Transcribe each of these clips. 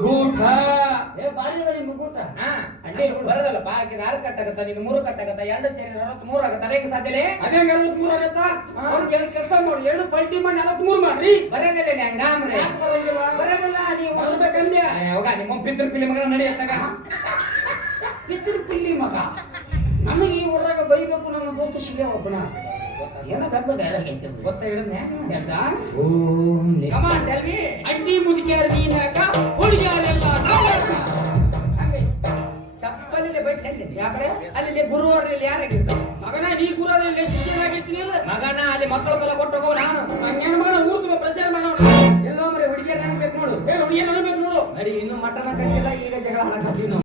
ಗೂಢ ಏ ಬಾರಿ ಅದ ನಿಮ್ಮ ಗೂಟ ಹಾ, ಅಣ್ಣ ಬರದಲ್ಲ ಬಾಕಿ ನಾಲ್ಕು ಕಟ್ಟಾಗತ್ತ ನೀನು ಮೂರು ಕಟ್ಟಾಗತ್ತ ಎರಡು ಸೇರಿ ಅರವತ್ತ್ ಮೂರು ಆಗತ್ತ ಅದೇ ಸಾಧ್ಯಲೆ ಅದೇ ನಲವತ್ಮೂರು ಆಗತ್ತ? ಅವ್ರಿಗೆ ಎಲ್ಲ ಕೆಲಸ ನೋಡಿ ಎರಡು ಪಲ್ಟಿ ಮಾಡಿ ನಲವತ್ಮೂರು ಮಾಡ್ರಿ. ಬರೋದಿಲ್ಲ ನೀ ಹಂಗಾಮ್ರೆ ಬರೋದಿಲ್ಲ ನೀವು ಬರ್ಬೇಕಂದ್ಯ? ಯಾವಾಗ ನಿಮ್ಮ ಪಿತೃ ಪಿಲಿ ಮಗ ನಡೆಯತ್ತಾಗ ಪಿತೃ ಪಿಲ್ಲಿ ಮಗ. ನಮಗೆ ಈ ಊರಾಗ ಬೈಬೇಕು ನನ್ನ ದೋಸ್ತ ಶಿಲೆ ಒಬ್ಬನ. ಏನ ಬೇರೆ ಗೊತ್ತ ಹಿಡಿದ್ನೆ? ಓಂ tell me. ಅಡ್ಡಿ ಮುದುಕಿಯರ ನೀನಾಟ ಹುಡುಗಿಯರೆಲ್ಲ ನಾವಾಟ. ಹಂಗೆ. ಚಪ್ಪಲಿಲೆ ಬೈಟ್ ಇಲ್ಲಿ ಯಾಕಡೆ? ಅಲ್ಲಿ ಗುರುವರಲ್ಲಿ ಯಾರಾಗಿರ್ತಾರೆ ಮಗನ ನೀ ಗುರುವರಲ್ಲಿ ಶಿಷ್ಯನಾಗಿರ್ತೀನಿ ಮಗನ ಅಲ್ಲಿ ಮಕ್ಕಳ ಬೆಲ್ಲ ಕೊಟ್ಟು ಹೋಗೋ ನಾನು ಹಂಗೇನು ಮಾಡ ಊರ್ ತುಂಬ ಪ್ರಚಾರ ಮಾಡೋಣ. ಎಲ್ಲೋ ಮರೆ ಹುಡುಗಿಯರ್ ಅನ್ಬೇಕು ನೋಡು. ಏ ಹುಡುಗಿಯರ್ ಅನ್ಬೇಕು ನೋಡು. ಅರಿ ಇನ್ನು ಮಟನ ಕಟ್ಟಿಲ್ಲ ಈಗ ಜಗಳ ಹಾಕತ್ತೀವಿ ನಾವು.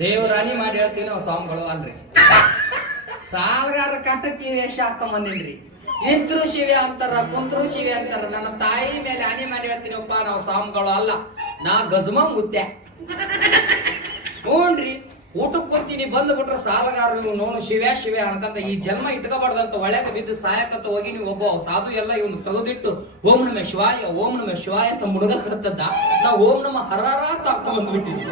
ದೇವರಾಣಿ ಮಾಡಿ ಹೇಳ್ತೀವಿ ನಾವು ಸಾಂಗ್ಗಳು ಅಲ್ರಿ. ಸಾಲಗಾರ ಕಟ್ಟಕ್ಕೆ ವೇಷ ಹಾಕೊಂಬಂದಿನ್ರಿ. ನಿಂತರು ಶಿವೆ ಅಂತಾರ, ಕುಂತರು ಶಿವೆ ಅಂತಾರ. ನನ್ನ ತಾಯಿ ಮೇಲೆ ಹಾನಿ ಮಾಡಿ ಹೇಳ್ತೀನಪ್ಪ, ನಾವು ಸ್ವಾಮಿಗಳು ಅಲ್ಲ. ನಾ ಗಜಮ ಮುದ್ದೆ ಹ್ಞೂನ್ರಿ ಊಟಕ್ಕೆ ಕುಂತೀನಿ, ಬಂದು ಬಿಟ್ರೆ ಸಾಲಗಾರ ನೀವು ನೋನು ಶಿವ್ಯಾ ಶಿವ್ಯಾ ಅನ್ಕಂತ ಈ ಜನ್ಮ ಇಟ್ಕೋಬಾರ್ದಂತ ಒಳ್ಳೆದ ಬಿದ್ದು ಸಾಯಕಂತ ಹೋಗಿ ನೀವು ಒಬ್ಬ ಸಾಧು ಎಲ್ಲ ಇವನು ತೆಗೆದಿಟ್ಟು ಓಂ ನಮ ಶಿವಾಯ, ಓಂ ನಮ ಶಿವಾಯ ಅಂತ ಮುಡುಗ ಕರ್ತದ್ದ ನಾ ಓಂ ನಮ ಹರಾರ ತಾಕೊಂಡ್ಬಿಟ್ಟಿದ್ವಿ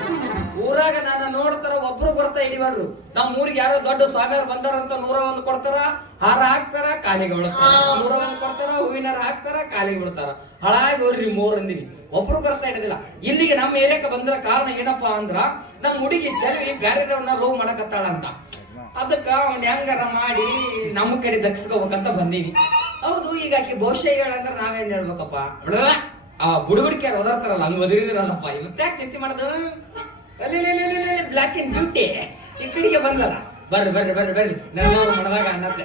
ಊರಾಗ ನನ್ನ ನೋಡ್ತಾರ ಒಬ್ರು ಬರ್ತಾ ಹಿಡಿಬಾರ್ದು ನಮ್ಮ ಊರಿಗೆ ಯಾರೋ ದೊಡ್ಡ ಸ್ವಾಗರ ಬಂದಾರಂತ ನೂರ ಒಂದು ಕೊಡ್ತಾರ, ಹಾರ ಹಾಕ್ತಾರ, ಕಾಲಿಗೆ ಬೀಳ್ತಾರ. ನೂರ ಒಂದು ಕೊಡ್ತಾರ, ಹೂವಿನ ಹಾರ ಹಾಕ್ತಾರ, ಕಾಲಿಗೆ ಬೀಳ್ತಾರ. ಹಳಾಗಿ ಹೋಗ್ರಿ ಮೂರ್ ಅಂದಿವಿ ಒಬ್ರು ಬರ್ತಾ ಇಡೋದಿಲ್ಲ ಇಲ್ಲಿಗೆ ನಮ್ಮ ಏರಿಯಾಕ್ಕೆ ಬಂದ್ರ ಕಾರಣ ಏನಪ್ಪಾ ಅಂದ್ರ ನಮ್ಮ ಹುಡುಗಿ ಚಲವಿ ಬ್ಯಾರೆದವ್ರನ್ನ ಲವ್ ಮಾಡಕತ್ತಾಳಂತ ಅದಕ್ಕ ಅವ್ನ ಹೆಂಗಾರ ಮಾಡಿ ನಮ್ಮ ಕಡೆ ದಕ್ಸ್ಕೋಬೇಕಂತ ಬಂದೀನಿ. ಹೌದು, ಈಗ ಆಕಿ ಬಹುಶಃ ಹೇಳಂದ್ರ ನಾವೇನ್ ಹೇಳ್ಬೇಕಪ್ಪ? ಬಿಡಲ್ಲ ಆ ಬುಡಬಡಿಕೆ ಓದಾಡ್ತಾರಲ್ಲ ಹಂಗ ಓದಿರಲ್ಲಪ್ಪ ಇವತ್ತೆ ಯಾಕೆ ಚಿಂತೆ ಬ್ಲಾಕ್ ಅಂಡ್ ಬ್ಯೂಟಿ ಈ ಕಡೆಗೆ ಬಂದಲ್ಲ ಬರ್ರಿ ಬರ್ರಿ ಬರ್ರಿ ಬರ್ರಿ. ನೆಲದವ್ರು ಮಾಡಿದಾಗ ಅನ್ನತ್ತೆ.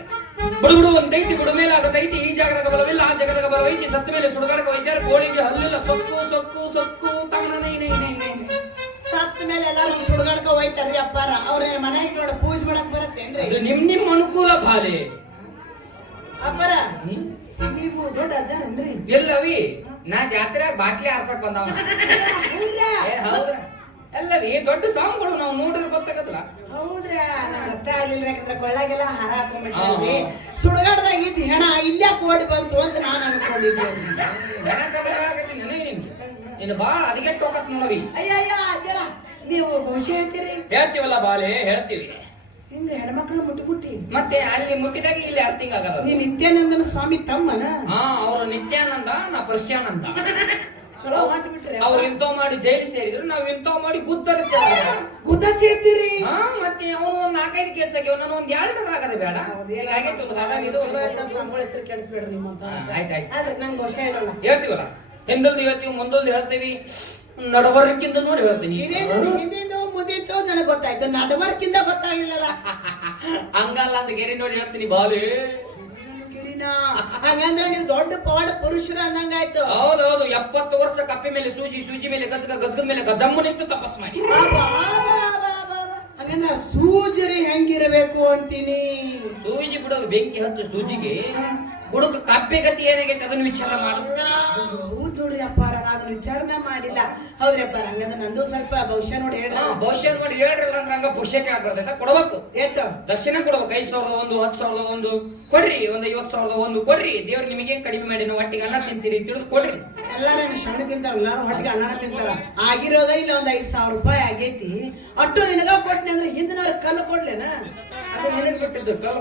ಬುಡು ಬಿಡು ಒಂದ್ ಐತಿ ಬುಡ ಮೇಲೆ ಆಗತೈತಿ ಈ ಜಾಗದಾಗ ಬಲವಿಲ್ಲ ಆ ಜಾಗದಾಗ ಬಲವೈತಿ ಸತ್ತ ಮೇಲೆ ಸುಡುಗಾಡಕ ವೈದ್ಯರ ಕೋಳಿಗೆ ಹಲ್ಲಿಲ್ಲ ಸೊಕ್ಕು ಸೊಕ್ಕು ಸೊಕ್ಕು ತಗಣ ನೈ ನೈ ನೈ ನೈ ನೈ. ಸತ್ತ ಮೇಲೆ ಎಲ್ಲಾರು ಸುಡ್ಗಾಡ್ಕ ಹೋಯ್ತಾರ್ರಿ ಅಪ್ಪಾರ. ಅವ್ರ ಮನೆಗೆ ನೋಡ ಪೂಜೆ ಮಾಡಕ್ ಬರತ್ತೇನ್ರಿ? ಅದು ನಿಮ್ಮ ನಿಮ್ ಅನುಕೂಲ ಬಾಲೆ. ಅಪ್ಪಾರ? ನೀವು ದೊಡ್ಡ ಅಜ್ಜಾರೇನ್ರಿ? ಎಲ್ಲವಿ ನಾ ಜಾತ್ರೆ ಬಾಟ್ಲಿ ಹಾರ್ಸಕ್ ಬಂದವ ಹೌದ್ರಾ? ಹೌದ್ರ ದೊಡ್ಡ ಸಾಂಗ್ಗಳು ನಾವು ನೋಡಿದ್ರೆ ಗೊತ್ತಾಗತ್ತಲ್ಲ? ಹೌದ್ರಾ? ನಂಗೆ ಅರ್ಥ ಆಗ್ಲಿಲ್ಲ ಯಾಕಂದ್ರೆ ಕೊಳ್ಳಾಗೆಲ್ಲ ಹಾರ ಹಾಕೊಂಡ್ಬಿಟ್ಟಿದ್ವಿ. ಸುಡ್ಗಾಡ್ದಾಗ ಇದ್ದ ಹೆಣ ಇಲ್ಲೇ ಕೋಡಿ ಬಂತು ಅಂತ ನಾನು ಅನ್ಕೊಂಡಿದ್ದೆ. ನೀನು ಬಾಳ ಅದಕ್ಕೆ ಟೋಕತ್ ನೋಡವಿ. ಅಯ್ಯ ಅಯ್ಯ ಅದೆಲ್ಲ ನೀವು ಭವಿಷ್ಯ ಹೇಳ್ತೀರಿ? ಹೇಳ್ತೀವಲ್ಲ ಬಾಲೆ ಹೇಳ್ತೀವಿ. ಹಿಂಗ ಹೆಣ್ಮಕ್ಳು ಮುಟ್ಟಿ ಮುಟ್ಟಿ ಮತ್ತೆ ಅಲ್ಲಿ ಮುಟ್ಟಿದಾಗ ಇಲ್ಲಿ ಅರ್ಥಿಂಗ್ ಆಗಲ್ಲ ನೀ ನಿತ್ಯಾನಂದನ ಸ್ವಾಮಿ ತಮ್ಮನ? ಹಾ ಅವ್ರು ನಿತ್ಯಾನಂದ ನಾ ಪ್ರಶ್ಯಾನಂದ ಚಲೋ ಹೊಂಟ್ ಬಿಟ್ರಿ ಅವ್ರು ಇಂಥವ್ ಮಾಡಿ ಜೈಲು ಸೇರಿದ್ರು ನಾವ್ ಇಂಥವ್ ಮಾಡಿ ಸೇರಿದ್ರು ಗುದ್ದ ಸೇರ್ತೀರಿ? ಹಾ ಮತ್ತೆ ಅವನು ಒಂದ್ ನಾಲ್ಕೈದು ಕೇಸ್ ಆಗ್ಯಾವ ನಾನು ಒಂದ್ ಎರಡು ಆಗದೆ ಬೇಡ. ಆಗೈತೆ ಹೆಸರು ಕೆಡಿಸ್ಬೇಡ್ರಿ ನಿಮ್ಮಂತ ಆಯ್ತ್ ಆಯ್ತ್. ಆದ್ರೆ ನಂಗೆ ವರ್ಷ ಹೇಳಲ್ಲ ಹೇಳ್ತೀವಲ್ಲ? ಹಿಂದಲ್ದು ಹೇಳ್ತೀವಿ ಮುಂದಲ್ದು ಹೇಳ್ತೀವಿ. ನಡವರ್ಕಿಂದ ನೋಡಿ ಹೇಳ್ತೀನಿ. ಹಿಂದಿಂದು ಮುದೀತು ನನಗೆ ಗೊತ್ತಾಯ್ತು. ನಡವರ್ಕಿಂದ ಗೊತ್ತಾಗಿಲ್ಲಲ್ಲ. ಹಂಗಲ್ಲ ಅಂತ ಗೆರಿ ನೋಡಿ ಹೇಳ್ತೀನಿ ಬಾಲೆ. ಹಂಗಂದ್ರೆ ನೀವು ದೊಡ್ಡ ಪಾಡ ಪುರುಷರು ಅಂದಂಗಾಯ್ತು. ಹೌದೌದು ಎಪ್ಪತ್ತು ವರ್ಷ ಕಪ್ಪೆ ಮೇಲೆ ಸೂಜಿ ಸೂಜಿ ಮೇಲೆ ಗಜಗ ಗಜಗದ ಮೇಲೆ ಗಜಮ್ಮ ನಿಂತು ತಪಸ್ ಮಾಡಿ. ಹಂಗಂದ್ರೆ ಸೂಜರಿ ಹೆಂಗಿರಬೇಕು ಅಂತೀನಿ. ಸೂಜಿ ಬಿಡೋದು ಬೆಂಕಿ ಹತ್ತು ಸೂಜಿಗೆ ಹುಡುಕ ಕಪ್ಪೆ ಗತಿ ಏನಾಗೈತೆ ಅದನ್ನು ವಿಚಾರ ಮಾಡು. ಹೌದ್ ನೋಡ್ರಿ ಅಪ್ಪಾರ ನಾ ಅದನ್ನ ವಿಚಾರಣೆ ಮಾಡಿಲ್ಲ. ಹೌದ್ರಿ ಅಪ್ಪಾರ ಹಂಗಂದ್ರೆ ನಂದು ಸ್ವಲ್ಪ ಭವಿಷ್ಯ ನೋಡಿ ಹೇಳ ಭವಿಷ್ಯ ನೋಡಿ ಹೇಳ್ರಲ್ಲ ಅಂದ್ರೆ ಹಂಗ ಭವಿಷ್ಯಕ್ಕೆ ಆಗ್ಬರ್ತೈತ ಕೊಡ್ಬೇಕು? ಎಷ್ಟು ದಕ್ಷಿಣ ಕೊಡ್ಬೇಕು. ಐದ್ ಸಾವಿರದ ಒಂದು ಹತ್ತು ಸಾವಿರದ ಒಂದು. ಕೊಡ್ರಿ ಒಂದ್ ಐವತ್ ಸಾವಿರದ ಒಂದು ಕೊಡ್ರಿ. ದೇವ್ರು ನಿಮಗೆ ಕಡಿಮೆ ಮಾಡಿ ನಾವು ಒಟ್ಟಿಗೆ ಅನ್ನ ತಿಂತೀರಿ ತಿಳಿದು ಕೊಡ್ರಿ. ಎಲ್ಲಾರು ಶಣ್ಣ ತಿಂತಾರ ಎಲ್ಲಾರು ಹೊಟ್ಟಿಗೆ ಅನ್ನ ತಿಂತಾರ? ಆಗಿರೋದ ಇಲ್ಲ ಒಂದ್ ಐದ್ ಸಾವಿರ ರೂಪಾಯಿ ಆಗೈತಿ. ಅಟ್ಟು ನಿನಗ ಕೊಟ್ನಿ ಅಂದ್ರೆ ಹಿಂದಿನವ್ರ ಕಲ್ಲು ಕೊಡ್ಲೇನ?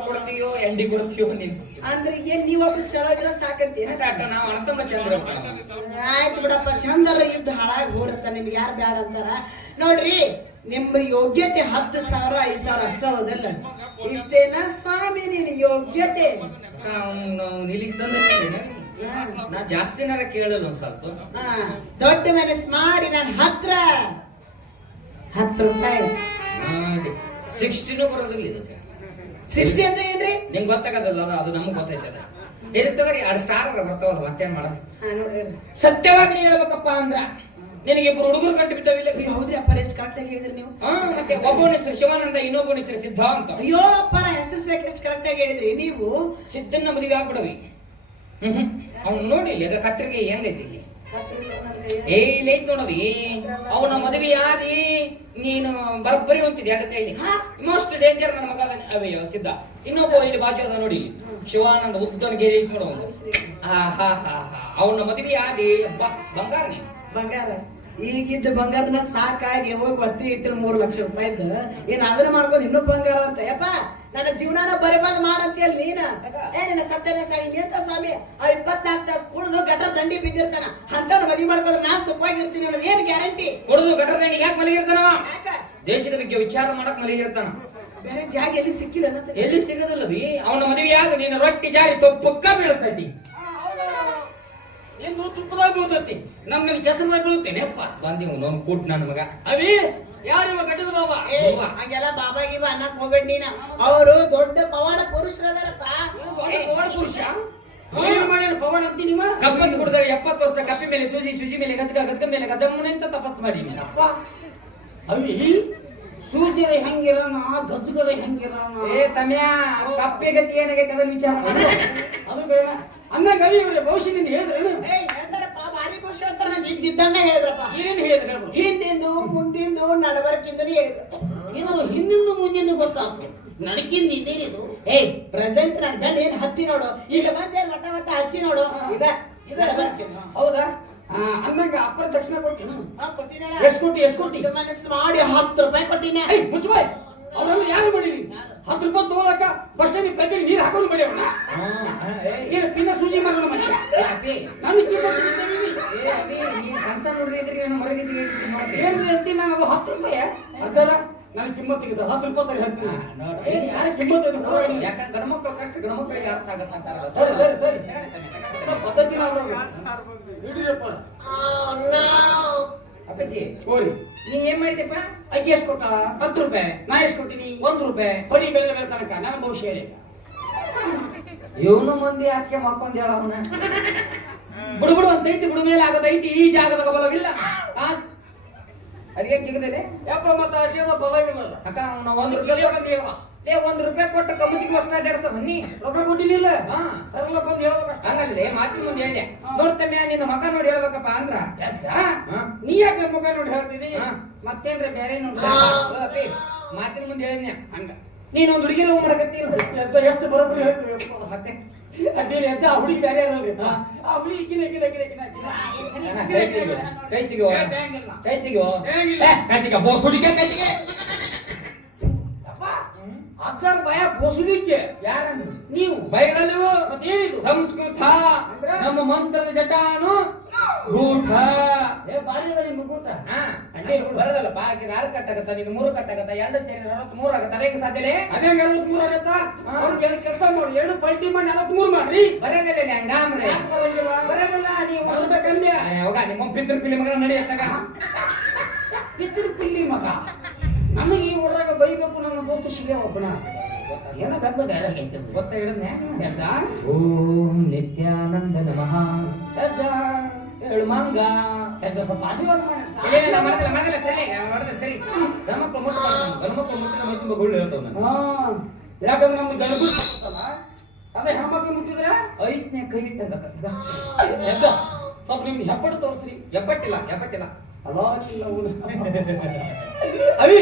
ಕೊಡ್ತೀಯೋ ಎಂಡಿ ಕೊಡ್ತೀಯೋ ನೀನು ಅಂದ್ರೆ ಏನ್ ನೀವೊಬ್ಬ ಚಲೋ ಇದ್ರ ಸಾಕಂತೀನ ಕಾಕ ನಾವು ಅಣತಮ್ಮ ಚಂದ್ರ ಆಯ್ತು ಬಿಡಪ್ಪ ಚಂದರ ಯುದ್ಧ ಹಾಳಾಗಿ ಹೋರತ್ತ ನಿಮ್ಗೆ ಯಾರು ಬ್ಯಾಡ ಅಂತಾರ? ನೋಡ್ರಿ ನಿಮ್ಮ ಯೋಗ್ಯತೆ ಹತ್ತು ಸಾವಿರ ಐದ್ ಸಾವಿರ ಅಷ್ಟ ಹೋದಲ್ಲ? ಇಷ್ಟೇನ? ಸ್ವಾಮಿ ನಿನ್ ಯೋಗ್ಯತೆ. ಇಲ್ಲಿಗೆ ತಂದಿದ್ದೇನೆ ನಾ ಜಾಸ್ತಿನಾರ ಕೇಳಲ್ಲ ಒಂದ್ ಸ್ವಲ್ಪ. ದೊಡ್ಡ ಮನಸ್ ಮಾಡಿ ನಾನು ಹತ್ರ. ಹತ್ತು ರೂಪಾಯಿ. ಸಿಕ್ಸ್ಟಿನೂ ಬರೋದಿಲ್ಲ ಇದಕ್ಕೆ. ಸಿಕ್ಸ್ಟಿ ಅಂದ್ರೆ ಏನ್ರಿ ನಿಂಗೆ ಗೊತ್ತಾಗದಲ್ಲ ಅದು ನಮಗ್ ಗೊತ್ತೈತದ ಇದು ತಗೋರಿ ಎರಡು ಸ್ಟಾರ್ ಬರ್ತಾವಲ್ಲ ಮತ್ತೇನ್ ಮಾಡೋದು. ಸತ್ಯವಾಗಿ ಹೇಳ್ಬೇಕಪ್ಪ ಅಂದ್ರ ನಿನಗೆ ಇಬ್ರು ಹುಡುಗರು ಕಂಡು ಬಿದ್ದಾವಿಲ್ಲ ಹೌದ್ರಿ ಅಪ್ಪ ಎಷ್ಟು ಕರೆಕ್ಟ್ ಆಗಿ ಹೇಳಿದ್ರಿ ನೀವು. ಹಾ ಮತ್ತೆ ಒಬ್ಬನ ಹೆಸರು ಶಿವಾನಂದ ಇನ್ನೊಬ್ಬನ ಹೆಸರು ಸಿದ್ಧ ಅಂತ. ಅಯ್ಯೋ ಅಪ್ಪ ಹೆಸರು ಸಾಕ ಎಷ್ಟು ಕರೆಕ್ಟ್ ಆಗಿ ಹೇಳಿದ್ರಿ. ನೀವು? ಸಿದ್ಧನ ಮದುವೆ ಆಗ್ಬಿಡವಿ. ಹ್ಮ್ ಅವ್ನು ನೋಡಿ ಇಲ್ಲಿ ಅದ ಕತ್ತರಿಗೆ ಹೆಂಗೈತಿ ಇಲ್ಲಿ? ಏ ಇಲ್ಲ ಐತ್ ನೋಡವಿ. ಅವನ ಮದುವೆ ಆದಿ ನೀನು ಬರಬ್ಬರಿ ಹೊಂತಿದ್ದೆ ಹೇಳಿ ಹಾ ಮೋಸ್ಟ್ ಡೇಂಜರ್ ನನ್ನ ಮಗ. ಅವಯ್ಯೋ ಸಿದ್ಧ. ಇನ್ನೊಬ್ಬ ಇಲ್ಲಿ ಬಾಜು ಅದ ನೋಡಿ. ಶಿವಾನಂದ ಉದ್ದನ ಗೆರೆ ಐತ್ ನೋಡು ಹಾ ಹಾ ಹಾ ಹಾ. ಅವನ ಮದುವೆ ಆದಿ. ಬ- ಬಂಗಾರ ನೀ ಬಂಗಾರ. ಈಗಿದ್ದ ಬಂಗಾರನ ಸಾಕಾಗಿ ಹೋಗಿ ಒತ್ತಿ ಇಟ್ಟಿರ ಮೂರು ಲಕ್ಷ ರೂಪಾಯಿದ್ದು ಏನ್ ಅದನ್ನ ಮಾಡ್ಕೊಂಡು ಇನ್ನೊಬ್ಬ ಬಂಗಾರ ಅಂತ. ಯಪ್ಪ ನನ್ನ ಜೀವನಾನ ಬರಿಬಾದ್ ಮಾಡಂತೀಯಲ್ಲ ನೀನ? ಏ ನಿನ್ನ ಸತ್ಯನ ಸಾಯಿ ನಿಂತ ಸ್ವಾಮಿ ಆ ಇಪ್ಪತ್ನಾಲ್ಕು ತಾಸು ಕುಡಿದು ಗಟ್ರ ದಂಡಿ ಬಿದ್ದಿರ್ತಾನ. ಅಂತ ಮದಿ ಮಾಡ್ಕೊಂಡ್ರೆ ನಾ ಸುಪ್ಪಾಗಿರ್ತೀನಿ ಅನ್ನೋದು ಏನ್ ಗ್ಯಾರಂಟಿ ಕುಡಿದು ಗಟ್ಟರ ದಂಡಿ ಯಾಕೆ ಮಲಗಿರ್ತಾನವ ದೇಶದ ಬಗ್ಗೆ ವಿಚಾರ ಮಾಡಕ್ ಮಲಗಿರ್ತಾನ ಬೇರೆ ಜಾಗ ಎಲ್ಲಿ ಸಿಕ್ಕಿಲ್ಲ. ಎಲ್ಲಿ ಸಿಗದಲ್ಲ ಬಿ ಅವನ ಮದುವೆಯಾಗ ನೀನು ರೊಟ್ಟಿ ಜಾರಿ ತೊಪ್ಪಕ್ಕ ಬೀಳ್ತೈತಿ. ಎಂದು ತುಪ್ಪದಾಗ ಬೀಳ್ತೈತಿ. ನಮ್ಗೆ ಕೆಸರದಾಗ ಬೀಳುತ್ತೇನೆ ಬಂದಿ ನೋನ್ ಕೂಟ್ ನನ್ನ ಮಗ. ಅವಿ ಯಾರು ಇವ ಗಡ್ಡದ ಬಾಬಾ? ಹಂಗೆಲ್ಲ ಬಾಬಾ ಗೀಬಾ ಅನ್ನಕ್ ಹೋಗ್ಬೇಡ ನೀನ. ಅವರು ದೊಡ್ಡ ಪವಾಡ ಪುರುಷರದಾರಪ್ಪ. ದೊಡ್ಡ ಪವಾಡ ಪುರುಷ? ಏನು ಮಾಡ್ಯಾನ ಪವಾಡ ಅಂತ ನಿಮ್ಮ ಕಪ್ಪತ್ತು ಕುಡಿದಾಗ ಎಪ್ಪತ್ತು ವರ್ಷ ಕಪ್ಪಿ ಮೇಲೆ ಸೂಜಿ ಸೂಜಿ ಮೇಲೆ ಗದ್ಗ ಗದ್ಗ ಮೇಲೆ ಗಜಮ್ಮನೆ ಅಂತ ತಪಸ್ ಮಾಡಿ. ಅಪ್ಪ ಅವಿ ಸೂರ್ಯರ ಹೆಂಗಿರಾನ ಗಜಗರ ಹೆಂಗಿರಾನ. ಏ ತಮ್ಯಾ ಕಪ್ಪೆ ಗತಿ ಏನಾಗೈತೆ ಅದನ್ನ ವಿಚಾರ ಮಾಡು. ಅದು ಬೇಡ. ಅಂದಂಗ ಅವಿ ಇವ್ರೆ ಹೇಳಿದ್ರೇನು? ಭವಿಷ್ಯ ಅಂತ ನಾನು ಇದ್ದಿದ್ದನ್ನ ಹೇಳಿದ್ರಪ್ಪ. ಏನ್ ಹೇಳಿದ್ರು. ಹಿಂದಿಂದು ಮುಂದಿಂದು ನಡವರ್ಕಿಂದು ಹೇಳಿದ್ರು. ಏನು ಹಿಂದಿಂದು ಮುಂದಿಂದು ಗೊತ್ತಾಗ್ತು. ನಡಕಿಂದ ಇದೇನಿದು ಏಯ್ ಪ್ರೆಸೆಂಟ್ ನನ್ನ ಗಂಡ ಏನ್ ಹತ್ತಿ ನೋಡು. ಈಗ ಮತ್ತೆ ವಟ ವಟ ಹಚ್ಚಿ ನೋಡು. ಇದ ಇದ ಹೌದಾ? ಆ, ಅಂದಂಗ ಅಪ್ಪರ ದಕ್ಷಿಣ ಕೊಟ್ಟಿನಲ್ಲ ಎಷ್ಟು ಕೊಟ್ಟಿ ಎಷ್ಟು ಕೊಟ್ಟಿ? ಮನಸ್ಸು ಮಾಡಿ ಹತ್ತು ರೂಪಾಯಿ ಕೊಟ್ಟಿನ ಐ ಮುಚ್ಚಬಾಯ್ ಅವ್ರನ್ನ ಯಾರು ಮಾಡಿರಿ? ಹತ್ತು ರೂಪಾಯಿ ತಗೋಲಕ್ಕ ಬಸ್ ಸ್ಟ್ಯಾಂಡ್ ಕೈಗೆ ನೀರು ಹಾಕೊಂಡು ಮಾಡಿ ಅವ್ರನ್ನ. ಏನು ಪಿನ್ನ ಸೂಜಿ ಮಾಡೋಣ ಮನುಷ್ಯ ನಾನು. ಏನ್ರಿ ಅಂತೀನಿ ನಾನು ಅದು ಹತ್ತು ರೂಪಾಯಿ? ಅದರ ನನ್ನ ಕಿಮ್ಮತ್ ತೆಗೆದ ಹತ್ತು ರೂಪಾಯಿ ಹಾಕ್ತೀನಿ ಯಾರು ಕಿಮ್ಮತ್ತು. ಯಾಕಂದ್ರೆ ಗಣಮಕ್ಕಳು ಕಷ್ಟ ಗಣಮಕ್ಕಳಿಗೆ ಅರ್ಥ ಆಗತ್ತಂತಾರಲ್ಲ. ಸರಿ ಸರಿ ಸರಿ. ಪದ್ಧತಿ ಮಾಡೋದು ಹಿಡೀರಪ್ಪ ಅಪ್ಪಾಜಿ ಹೋರಿ ನೀ ಏನ್ ಮಾಡಿದೆಪ್ಪ ಅಕ್ಕಿ ಎಷ್ಟು ಕೊಟ್ಟ ಹತ್ತು ರೂಪಾಯಿ ನಾ ಎಷ್ಟು ಕೊಟ್ಟಿನಿ ಒಂದ್ ರೂಪಾಯಿ ಹೊಡಿ ಬೆಲೆ ಬೆಲೆ ತನಕ ನನ್ನ ಭವಿಷ್ಯ ಹೇಳಿ. ಇವನು ಮಂದಿ ಹಾಸಿಗೆ ಮಾಡ್ಕೊಂಡ್ ಹೇಳ ಅವನ. ಬಿಡು ಬಿಡು ಅಂತ ಐತಿ ಬಿಡು ಮೇಲೆ ಆಗದೈತಿ ಈ ಜಾಗದಾಗ ಬಲವಿಲ್ಲ? ಅದಕ್ಕೆ ಸಿಗದಿಲ್ಲ ಯಪ್ಪ ಮತ್ತ ಜೀವನ ಬಲವಿಲ್ಲ ಅಕ್ಕ ಅವ್ನ ಒಂದ್ ರೂಪಾಯಿ. ಲೇ ಒಂದ್ ರೂಪಾಯಿ ಕೊಟ್ಟು ಕಮಿಟಿಗೆ ಹೊಸ ಅಡ್ಡಾಡ್ಸ. ಬನ್ನಿ ರೊಕ್ಕ ಕೊಟ್ಟಿಲ್ಲ ಹಾ. ಸರಳ ಬಂದು ಹೇಳ್ಬೇಕಷ್ಟ ಹಂಗಲ್ಲೇ ಮಾತಿನ ಮುಂದೆ ಹೇಳಿ ನೋಡ್ತಮ್ಮ ನಿನ್ನ ಮಗ ನೋಡಿ ಹೇಳ್ಬೇಕಪ್ಪ ಅಂದ್ರ? ನೀ ಯಾಕೆ ಮುಖ ನೋಡಿ ಹೇಳ್ತಿದಿ. ಮತ್ತೇನ್ರಿ ಬೇರೆ ನೋಡಿ ಮಾತಿನ ಮುಂದೆ ಹೇಳಿದ್ನ್ಯಾ ಹಂಗ. ನೀನೊಂದು ಹುಡುಗಿ ಲವ್ ಮಾಡಕತ್ತಿಲ್ಲ ಎಷ್ಟು ಬರೋಬ್ಬರಿ ಹೇಳ್ತೀವಿ ಮತ್ತೆ? ಅದೇನು ಎತ್ತ ಆ ಹುಡುಗಿ ಬೇರೆ ಇರಲ್ರಿ. ಆ ಹುಡುಗಿ ಕಿನ ಕಿನ ಕಿನ ಕಿನ. ಕಿನ ಕೈ ತೆಗಿಯೋ. ಕೈ ತೆಗಿಯೋ? ಕೈ ತೆಗಿಯೋ. ಬೋಸ್ ಹುಡುಗಿ ಕೈ ತೆಗಿಯೋ. ಅಜ್ಜಾರ ಭಯ ಬೋಸುಲಿಕ್ಕೆ ಯಾರನ್ನು? ನೀವು. ಬಯಲಲು ಮತ್ತೇನಿದು ಸಂಸ್ಕೃತ ಅಂದ್ರೆ? ನಮ್ಮ ಮಂತ್ರದ ಜಟಾನು ಗೂಢ ಏ ಬಾರಿ ಅದ ನಿಮ್ಮ ಅಲ್ಲೇ ಬರದಲ್ಲ ಬಾಕಿ ನಾಲ್ಕು ಕಟ್ಟಾಗತ್ತ ನೀನು ಮೂರು ಕಟ್ಟಾಗತ್ತ ಎರಡು ಸೇರಿ ಅರವತ್ತ್ ಮೂರು ಆಗತ್ತ ಅದೇ ಸಾಧ್ಯಲೇ ಅದೇ ಅರವತ್ ಮೂರು ಆಗತ್ತ? ಅವ್ರು ಕೆಲಸ ಮಾಡಿ. ಎರಡು ಪಲ್ಟಿ ಮಾಡಿ ನಲವತ್ತ್ ಮೂರು ಮಾಡ್ರಿ ಬರದಿಲ್ಲ ಹಂಗಾಮ್ರೆ? ಬರದಿಲ್ಲ ನೀವು ಬರ್ಬೇಕಂದ್ಯ? ಅವಾಗ ನಿಮ್ಮ ಪಿತೃ ಪಿಲಿ ಮಗನ ನಡೆಯತ್ತಾಗ ಪಿತೃ ಪಿಲ್ಲಿ ಮಗ. ನನಗೆ ಬೈಬೇಕು ನನ್ನ ದೋಸ್ತ ಶಿಲೆ ಒಬ್ಬನ. ಏನ ಗದ್ದ ಬೇರೆ. ಗೊತ್ತ ಹಿಡಿದ್ನೆ ಎಜ್ಜ? ಓಂ ನಿತ್ಯಾನಂದ ನಮಃ ಎಜ್ಜ? ಹೇಳು ಮಂಗ. ಹೆಜ್ಜ ಸ್ವಲ್ಪ ಆಶೀರ್ವಾದ ಮಾಡಿಲ್ಲ, ಸರಿ, ಸರಿ. ಗಣಮಕ್ಳು ಮುಟ್ಬಾರ್ದು, ಗಣಮಕ್ಳು ಮುಟ್ಟಿದ್ರೆ ಮತ್ತೆ ತುಂಬ ಗುಳ್ಳು ಹೇಳ್ತಾವ ನಾನು. ಯಾಕಂದ್ರೆ ನಮ್ಗೆ ಬರ್ತಲ್ಲ, ಅದೇ ಹೆಣ್ಮಕ್ಳು ಮುಟ್ಟಿದ್ರೆ? ಐಸ್ನೇ ಕೈ ಇಟ್ಟಂಗ ಹೆಜ್ಜ ಸ್ವಲ್ಪ ನಿಮ್ಗೆ ಹೆಬ್ಬಟ್ಟು ತೋರಿಸ್ರಿ ಹೆಬ್ಬಟ್ಟಿಲ್ಲ ಹೆಬ್ಬಟ್ಟಿಲ್ಲ. ಅಲೋ. ಅವಿ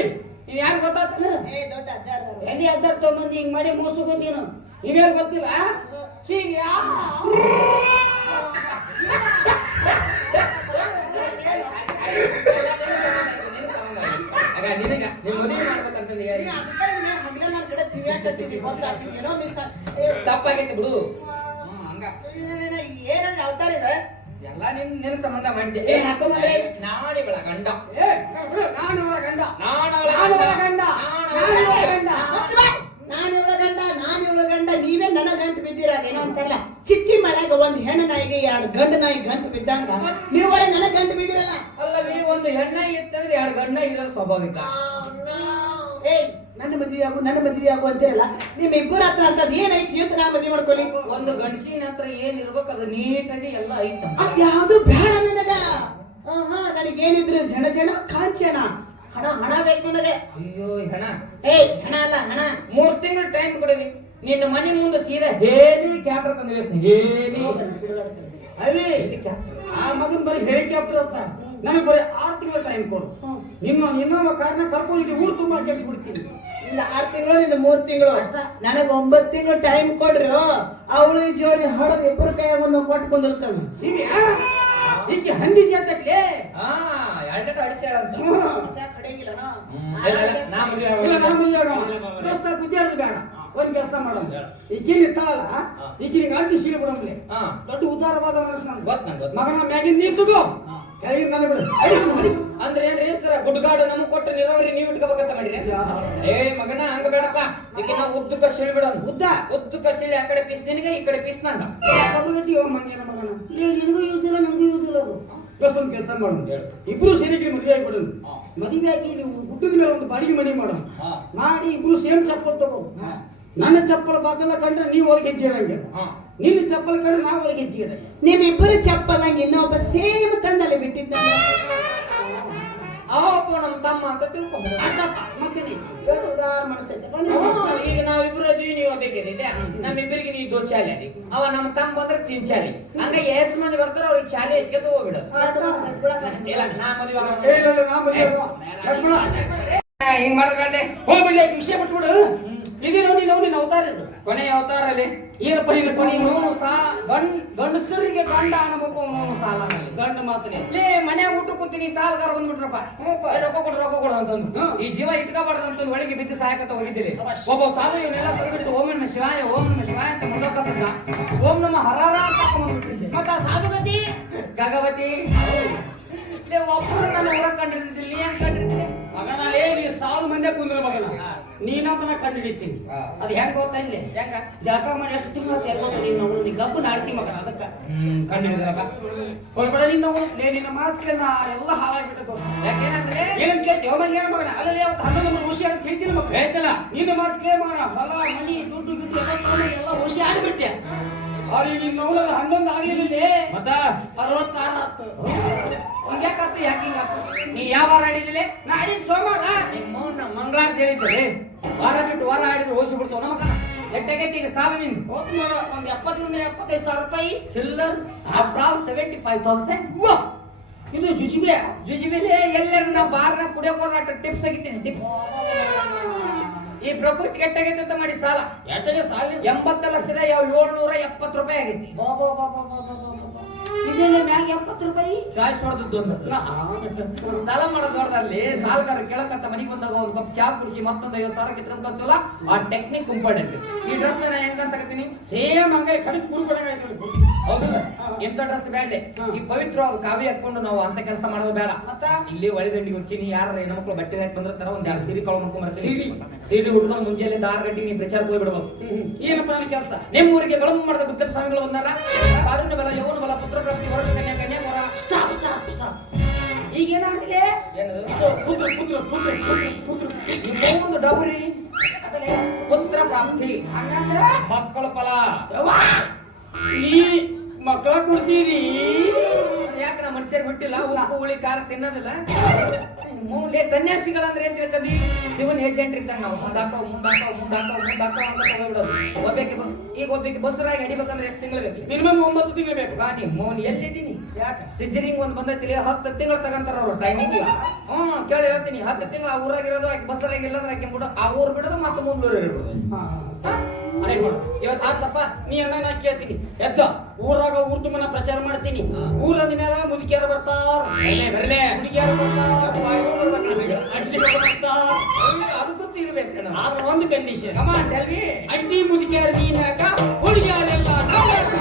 ನೀನ್ ಯಾರು ಗೊತ್ತಾತನ? ಏ ದೊಡ್ಡ ಅಜ್ಜಾರ್ದವ್ರು. ಎಲ್ಲಿ ಅಜ್ಜಾರ್ ತಗೊಂಬಂದು? ಹಿಂಗ್ ಮಾಡಿ ಮೋಸ ನೀನು. ನೀವೇನು ಗೊತ್ತಿಲ್ಲ? ಆಗ ನಿನಗ ನೀನ್ ಮದುವೆ ಮಾಡ್ಬೇಕಂತ ತಪ್ಪಾಗೈತಿ ಬಿಡು. ಹಂಗ. ಏನೇನ್ ಅವತಾರ ಇದೆ? ಎಲ್ಲ ನಿನ್ ನಿನ್ ಸಂಬಂಧ ಮಾಡಿದ್ದೆ ಏ, ಬೆಳ ಗಂಡ ಏ ನಾನು ಅವಳ ಗಂಡ ನಾನು ಅವಳ ಗಂಡ. ನಾನು ಅವಳ ಗಂಡ. ನಾನು ಇವಳ ಗಂಡ ನಾನು ಇವಳ ಗಂಡ ನೀವೇ ನನ್ನ ಗಂಟು ಬಿದ್ದೀರ ಏನೋ ಅಂತಾರಲ್ಲ ಚಿಕ್ಕಿ ಮಳ ಒಂದು ಹೆಣ್ಣು ನಾಯಿಗೆ ಎರಡು ಗಂಡು ನಾಯಿ ಗಂಟು ಬಿದ್ದಂಗ. ನೀವು ನನ್ನ ಗಂಟು ಬಿದ್ದಿರಲ್ಲ? ಅಲ್ಲವೇ ಒಂದು ಹೆಣ್ಣ ಇತ್ತಂದ್ರೆ ಎರಡು ಗಂಡ ಇಲ್ಲ ಸ್ವಾಭಾವಿಕ. ಏಯ್ ನನ್ನ ಮದುವೆ ಆಗು ನನ್ನ ಮದುವೆ ಆಗು ಅಂತಿರಲ್ಲ? ನಿಮ್ಮ ಇಬ್ಬರ ಹತ್ರ ಅಂತದ್ ಏನೈತಿ ಅಂತ ನಾ ಮದುವೆ ಮಾಡ್ಕೊಳ್ಳಿ. ಒಂದು ಗಂಡಸಿನ ಹತ್ರ ಏನ್ ಇರ್ಬೇಕು ಅದು ನೀಟಾಗಿ ಎಲ್ಲ ಐತ. ಅದ್ ಯಾವ್ದು ಬೇಡ ನನಗ. ಹಾ ನನಗೇನಿದ್ರು ಜನ ಜನ ಕಾಂಚನ. ಹಣ ಹಣ ಬೇಕು ನನಗೆ. ಅಯ್ಯೋ ಹಣ. ಏ ಹಣ ಅಲ್ಲ ಹಣ. ಮೂರ್ ತಿಂಗಳು ಟೈಮ್ ಕೊಡವಿ ನಿನ್ನ ಮನೆ ಮುಂದೆ ಸೀದಾ ಹೇಳಿ ಕ್ಯಾಪ್ರ ತಂದಿವೆ ಹೇಳಿ. ಅಲ್ಲಿ ಆ ಮಗನ್ ಬರೀ ಹೆಲಿಕಾಪ್ಟರ್ ಅಂತ. ನನಗೆ ಬರೀ ಆರು ತಿಂಗಳ ಟೈಮ್ ಕೊಡು. ನಿಮ್ಮ ಇನ್ನೊಬ್ಬ ಕಾರ್ನ ಕರ್ಕೊಂಡು ಇಲ್ಲಿ ಊರು ತುಂಬಾ ಬಿಡ್ತೀನಿ ಇಲ್ಲ ಆರ್ ತಿಂಗಳು ಇಲ್ಲ ಮೂರ್ ತಿಂಗಳು ನನಗ್ ಒಂಬತ್ ತಿಂಗಳು ಟೈಮ್ ಕೊಡ್ರು. ಅವಳು ಜೋಡಿ ಹೊಡೆದ್ ಇಬ್ಬರು ಕೈ ಒಂದು ಕೊಟ್ಟು ಬಂದಿರ್ತಾವ ಈಕೆ ಹಂದಿ ಜಾತಕ್ಕೆ ಬೇಡ. ಒಂದ್ ಕೆಲಸ ಮಾಡೋಣ. ಈಗಿನ ಅಂಟಿ ಶೀಲ ಬಿಡಂಬ್ಲೆ ದೊಡ್ಡ ಉದಾರವಾದ ಮಗನ ಮ್ಯಾಗಿನ ನೀರ್ ತಗೋ ಅಂದ್ರೆ ಏನ್ರಿ ಸರ ಗುಡ್ಗಾಡು ನಮಗ್ ಕೊಟ್ಟು ನೀರಾವರಿ ನೀವ್ ಇಟ್ಕೋಬೇಕಂತ ಮಾಡಿರಿ? ಏ ಮಗನ ಹಂಗ ಬೇಡಪ್ಪ. ಈಗ ನಾವು ಉದ್ದಕ್ಕ ಸಿಳಿ ಬಿಡೋಣ ಉದ್ದ? ಉದ್ದಕ್ಕ ಸಿಳಿ ಆ ಕಡೆ ಪಿಸ್ ನಿನಗೆ ಈ ಕಡೆ ಪಿಸ್ ಏ, ನಿನಗೂ ಯೂಸ್ ಇಲ್ಲ ನನಗೂ ಯೂಸ್ ಇಲ್ಲ ಅದು. ಇವತ್ತೊಂದು ಕೆಲಸ ಮಾಡೋಣ ಇಬ್ರು ಸೇರಿದ್ರೆ ಮದುವೆ ಬಿಡೋದು ಮದುವೆ ಆಗಿ ನೀವು ಗುಡ್ಡದ ಮೇಲೆ ಒಂದು ಬಾಡಿಗೆ ಮನೆ ಮಾಡೋಣ. ಮಾಡಿ ಇಬ್ರು ಸೇಮ್ ಚಪ್ಪಲ್ ತಗೋ. ನನ್ನ ಚಪ್ಪಲ್ ಬಾಕಲ್ಲ ಕಂಡ್ರೆ ನೀವು ಒಳಗೆ ಇರಂಗಿಲ್ಲ ನಿನ್ನ ಚಪ್ಪಲ್ ಕಂಡ್ರೆ ನಾವು ಒಳಗೆ ಇರಂಗಿಲ್ಲ ನಿಮ್ಮಿಬ್ಬರು ಚಪ್ಪಲ್ ಹಂಗೆ ಇನ್ನೊಬ್ಬ ಸೇಮ್ ತಂದಲ್ಲಿ ಬಿಟ್ಟಿದ್ದ. ಅವಪ್ಪ ನಮ್ಮ ತಮ್ಮ ಅಂತ ತಿಳ್ಕೊಂಡು ಮತ್ತೆ ನೀ ಉದಾರ ಮನಸ್ಸೈತೆ. ಈಗ ನಾವಿಬ್ರು ಅದೀವಿ ನೀವು ಬೇಕಿದೆ ನಮ್ಮಿಬ್ಬರಿಗೆ ನೀವು ದೋ ಚಾಲಿ ಅದಿ ಅವ ನಮ್ಮ ತಮ್ಮ ಬಂದ್ರೆ ತಿನ್ ಚಾಲಿ. ಹಂಗ ಎಸ್ ಮಂದಿ ಬರ್ತಾರ ಅವ್ರಿಗೆ ಚಾಲಿ ಹೆಚ್ಚಿಗೆ ಹೋಗ್ಬಿಡು ಇಲ್ಲ ನಾ ಮದುವೆ ಏ, ಇಲ್ಲ, ಇಲ್ಲ, ನಾ ಮದುವೆ ಆಗುವ. ಯಾಕ್ ಬಿಡು? ಹಿಂಗ್ ಮಾಡ್ಕೊಂಡೆ ಹೋಗ್ಬಿಡ್ಲಿ ವಿಷಯ ಬಿಟ್ಬಿಡು ಇದೇ ನೋಡಿ ನಾವು ನಿನ್ನ ಅವತಾರ ಕೊನೆಯ ಕೊನೆ ಅವತಾರಲ್ಲಿ ಏನಪ್ಪ ನಿನ್ನ ಕೊನೆ ಅವನು ಸಾ ಗಂಡ್ ಗಂಡಸರಿಗೆ ಗಂಡ ಅನ್ಬೇಕು ಅವನು ಸಾಲ ಗಂಡ ಮಾತನೆ ಲೇ ಮನ್ಯಾಗ ಊಟ ಕೂತೀನಿ ಸಾಲಗಾರ ಬಂದ್ಬಿಟ್ರಪ್ಪ. ರೊಕ್ಕ ಕೊಡು ರೊಕ್ಕ ಕೊಡು ಅಂತಂದು ಈ ಜೀವ ಇಟ್ಕೋಬಾರ್ದು ಅಂತ ಒಳಗೆ ಬಿದ್ದು ಸಾಯಕತ್ತ ಹೋಗಿದ್ದೀರಿ. ಒಬ್ಬ ಸಾಧು ಇವನ್ನೆಲ್ಲ ತೆಗೆದ್ಬಿಟ್ಟು ಓಂ ನಮ ಶಿವಾಯ ಓಂ ನಮ ಶಿವಾಯ ಅಂತ ಮುಂದಕ್ಕತ್ತಿದ್ದ ಓಂ ನಮ ಹರಾರ ಮತ್ತ ಸಾಧುಗತಿ? ಗಗವತಿ. ಒಬ್ಬರು ನನ್ನ ಊರಾಗ ಕಂಡಿರ್ತಿಲ್ಲ ನೀ ಹೆಂಗ್ ಕಂಡಿರ್ತೀನಿ ಮಗನಲ್ಲೇ ನೀ ಸಾವಿರ ಮಂದಿ ಕುಂದ್ರ ಮಗನ. ನೀನಂತನ ಕಂಡಿಡಿತೀನಿ ಅದು ಹೆಂಗ್ ಗೊತ್ತಾ ಇಲ್ಲಿ? ಹೆಂಗ? ಜಳಕ ಮಾಡಿ ಎಷ್ಟು ತಿಂಗಳು ತೆರ್ಬೋದು ನೀನು ಅವನು ನೀ ಗಬ್ಬು ನಾಡ್ತಿ ಮಗನ ಅದಕ್ಕ. ಕಂಡು ಹೋಗ್ಬೇಡ ನೀನು ಲೇ ನಿನ್ನ ಮಾತಿಗೆ ನಾ ಎಲ್ಲ ಹಾಳಾಗ್ಬಿಟ್ಟು ಯಾಕೆನಂದ್ರೆ? ಏನಂತ ಕೇಳ್ತಿ? ಹೋಗ ಏನ ಮಗನ? ಅಲ್ಲಲ್ಲಿ ಅವತ್ತು ಹನ್ನೊಂದು ಮೂರು ಹುಷಿ ಅಂತ ಹೇಳ್ತೀನಿ ಮಗ? ಹೇಳ್ತಿಲ್ಲ. ನಿನ್ನ ಮಾತು ಕೇಳ ಮಾಡ. ಹೊಲ ಮನಿ ದುಡ್ಡು ಗಿಡ್ಡು ಎಲ್ಲ ಎಲ್ಲ ಹುಷಿ ಆಡ್ಬಿಟ್ಟೆ. ಅವ್ರಿಗೆ ನಿನ್ನ ಅವಳದ ಹನ್ನೊಂದು ಆಗಲಿಲ್ಲ ಮತ್ತ? ಅರವತ್ತಾರು ಹತ್ತು ಒಂದ್ ಯಾಕಾತು ಯಾಕೆ ಹಿಂಗಾತು ನೀ ಯಾವ ವಾರ ಆಡಿದಿಲೆ ನಾಡಿದ್ದು ಸೋಮವಾರ. ನಿಮ್ಮ ಮಂಗಳಾರ ಹೇಳಿದ್ದೆ. ವಾರ ಬಿಟ್ಟು ವಾರ ಆಡಿದ್ರೆ ಓಸಿ ಬಿಡ್ತಾವ ನಮಗ ಎಟ್ಟೆಗೆಟ್ಟಿ ಈಗ ಸಾಲ ನಿನ್ ಹೋದ್ ನೋಡ ಒಂದ್ ಎಪ್ಪತ್ತರಿಂದ ಎಪ್ಪತ್ತೈದು ಸಾವಿರ ರೂಪಾಯಿ. Chiller after seventy five thousand! ಇದು ಜುಜುಬೆ. ಜುಜಿಬಿಲೆ ಎಲ್ಲರೂ ನಾವು ಬಾರ್ನ ಕುಡಿಯೋಕೆ ಟಿಪ್ಸ್ ಆಗಿದ್ದೀನಿ ಟಿಪ್ಸ್ ಈ ಪ್ರಕೃತಿ ಕೆಟ್ಟಾಗೈತೆ ಅಂತ ಮಾಡಿ ಸಾಲ? ಎಟ್ಟಗೆ ಸಾಲ? ಎಂಬತ್ತು ಲಕ್ಷದ ಯಾವ ಏಳ್ನೂರ ಎಪ್ಪತ್ತು ರೂಪಾಯಿ ಆಗೈತಿ ಇದೆಲ್ಲ ಮ್ಯಾಗ ಎಪ್ಪತ್ತು ರೂಪಾಯಿ? ಚಾಯ್ಸ್ ಹೊಡೆದದ್ದು ಒಂದು. ಸಾಲ ಮಾಡೋದು ಸಾಲಗಾರ ಕೇಳಕಂತ ಮನೆಗೆ ಬಂದಾಗ ಒಂದು ಕಪ್ ಚಾ ಕುಡಿಸಿ ಮತ್ತೊಂದು ಐವತ್ತು ಸಾವಿರ ಕಿತ್ಕೊಂಡ್ ಆ ಟೆಕ್ನಿಕ್ ಇಂಪಾರ್ಟೆಂಟ್. ಈ ಡ್ರೆಸ್ ನಾ ಹೆಂಗ್ ಅನ್ಸಕತ್ತೀನಿ? ಸೇಮ್ ಹಂಗೆ ಕಡಿಮೆ ಕುರುಬಡಂಗ ಹೌದು ಎಂತ ಡ್ರೆಸ್ ಬೇಡ ಈ ಪವಿತ್ರವಾದ ಕಾವಿ ಹಾಕೊಂಡು ನಾವು ಅಂತ ಕೆಲಸ ಮಾಡೋದು ಬೇಡ. ಮತ್ತ? ಇಲ್ಲಿ ಒಳದಂಡಿ ಹೋಗ್ತೀನಿ ಯಾರ ಹೆಣ್ಮಕ್ಳು ಬಟ್ಟೆ ಹಾಕಿ ಬಂದಿರ್ತಾರ ಒಂದ್ ಎರಡು ಸೀರೆ ಕಾಳು ಮಾಡ್ಕೊಂಡ್ ಬರ್ತೀನಿ ಸೀರೆ? ಹುಡ್ಕೊಂಡು ಮುಂಜಾನೆ ದಾರ ಗಟ್ಟಿ ನೀ ಪ್ರಚಾರ ಹೋಗಿ ಬಿಡ್ಬೇಕು ಏನಪ್ಪ ನನ್ನ ಕೆಲಸ? ನಿಮ್ಮ ಊರಿಗೆ ಗಳಂ ಮಾಡಿದ ಬುದ್ಧ ಸ್ವಾಮಿಗಳು ಬಂದಾರ? ಕಾರುಣ್ಯ ಬಲ ಯೌನ ಬಲ ಪುತ್ರ ಪ್ರಾಪ್ತಿ ವರ ಕನ್ಯಾ ಕನ್ಯಾ ವರ ಸ್ಟಾಪ್ ಸ್ಟಾಪ್ ಸ್ಟಾಪ್ ಈಗ ಏನಾಗಿದೆ ಏನದು ಪುತ್ರ ಪುತ್ರ ಪುತ್ರ ಪುತ್ರ ಒಂದು ಡಬರಿ ಪುತ್ರ ಪ್ರಾಪ್ತಿ ಹಂಗಂದ್ರೆ? ಮಕ್ಕಳ ಫಲ! ಈ ಮಕ್ಕಳ ಕೊಡ್ತೀರಿ? ಯಾಕೆ ನಾ ಮನುಷ್ಯರಿಗೆ ಬಿಟ್ಟಿಲ್ಲ ಉಪ್ಪು ಹುಳಿ ಖಾರ ತಿನ್ನೋದಿಲ್ಲ? ಮೂಲೆ ಸನ್ಯಾಸಿಗಳಂದ್ರೆ ಏನ್ ತಿಳ್ಕೊಂಡಿ ಶಿವನ್ ಏಜೆಂಟ್ ಇದ್ದಂಗ ನಾವು. ಮುಂದಾಕೋ ಮುಂದಾಕೋ ಮುಂದಾಕೋ ಮುಂದಾಕೋ ಅಂತ ಹೋಗ್ಬಿಡೋದು ಒಬ್ಬಕ್ಕೆ ಈಗ ಒಬ್ಬಕ್ಕೆ ಬಸ್ರಾಗಿ ಹಿಡಿಬೇಕಂದ್ರೆ ಎಷ್ಟು ತಿಂಗಳು ಬೇಕು ಮಿನಿಮಮ್ ಒಂಬತ್ತು ತಿಂಗಳು ಬೇಕು. ಗಾನಿ ಮೌನ್ ಎಲ್ಲಿದ್ದೀನಿ? ಯಾಕೆ? ಸಿಜರಿಂಗ್ ಒಂದ್ ಬಂದೈತಿ ಹತ್ತು ತಿಂಗಳು ತಗೊಂತಾರ ಅವ್ರು. ಟೈಮಿಂಗ್ ಹ್ಮ್ ಕೇಳಿ ಹೇಳ್ತೀನಿ. ಹತ್ತು ತಿಂಗಳು ಆ ಊರಾಗ ಇರೋದು ಆಕೆ ಬಸ್ರಾಗ ಇಲ್ಲದ್ರೆ ಆಕೆ ಬಿಡು ಆ ಊರು ಬಿಡೋದು ಮತ್ತೆ ಮುಂದೂರು ಇರ್ಬೋದು. ಇವತ್ತು ಆತಪ್ಪ ನೀ ಅನ್ನ ನಾ ಕೇಳ್ತೀನಿ. ಎಚ್ಚ ಊರಾಗ ಊರ್ ತುಂಬಾ ಪ್ರಚಾರ ಮಾಡ್ತೀನಿ. ಊರದ ಮೇಲೆ ಮುದುಕಿಯರು ಬರ್ತಾರ. ಬರ್ಲೆ ಹುಡುಗಿಯರು ಅದು ಗೊತ್ತಿರ್ಬೇಕು ಆದ್ರೆ ಒಂದು ಕಂಡೀಷನ್ ಅಡ್ಡಿ ಮುದುಕಿಯರು ನೀನಾಕ ಹುಡುಗಿಯರೆಲ್ಲ ನಾವ್ಯಾಕ?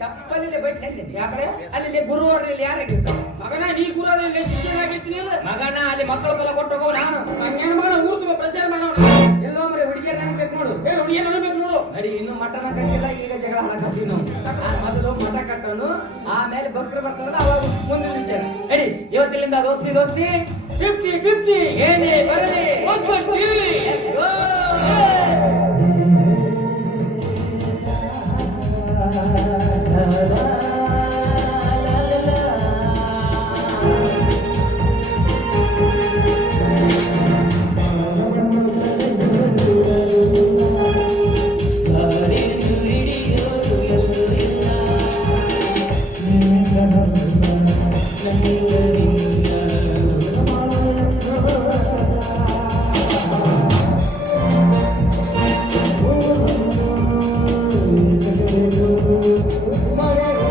ಚಪ್ಪಲಿಲೆ ಬೈಟ್ ಎಲ್ಲಿ ಯಾಕಡೆ ಅಲ್ಲಿ ಗುರುವಾರಲ್ಲಿ ಯಾರಾಗಿರ್ತಾರೆ ಮಗನ ನೀ ಗುರುವಲ್ಲಿ ಶಿಷ್ಯನಾಗಿರ್ತೀನಿ ಅಲ್ಲ. ಮಗನ ಅಲ್ಲಿ ಮಕ್ಕಳ ಬಲ ಕೊಟ್ಟು ಹೋಗೋ ನಾನು. ಹಂಗೇನ್ ಮಾಡೋ ಊರ್ ಪ್ರಚಾರ ಮಾಡೋಣ. ಎಲ್ಲೋ ಮರೆ ಹುಡುಗಿಯರ್ ನನಗೆ ಬೇಕು ನೋಡು. ಏ ಹುಡುಗಿಯರ್ ನೋಡು ನಡಿ ಇನ್ನು ಮಟನ ಕಟ್ಟಿಲ್ಲ ಈಗ ಜಗಳ ಹಾಕತ್ತೀವಿ ನಾವು. ಮೊದಲು ಮಠ ಕಟ್ಟೋನು ಆಮೇಲೆ ಭಕ್ತರು ಬರ್ತಾರಲ್ಲ ಅವಾಗ ಮುಂದಿನ ವಿಚಾರ. ನಡಿ ಇವತ್ತಿನಿಂದ ದೋಸ್ತಿ ದೋಸ್ತಿ? ಫಿಫ್ಟಿ ಫಿಫ್ಟಿ ಏನೇ ಬರಲಿ. Let's go. Mother.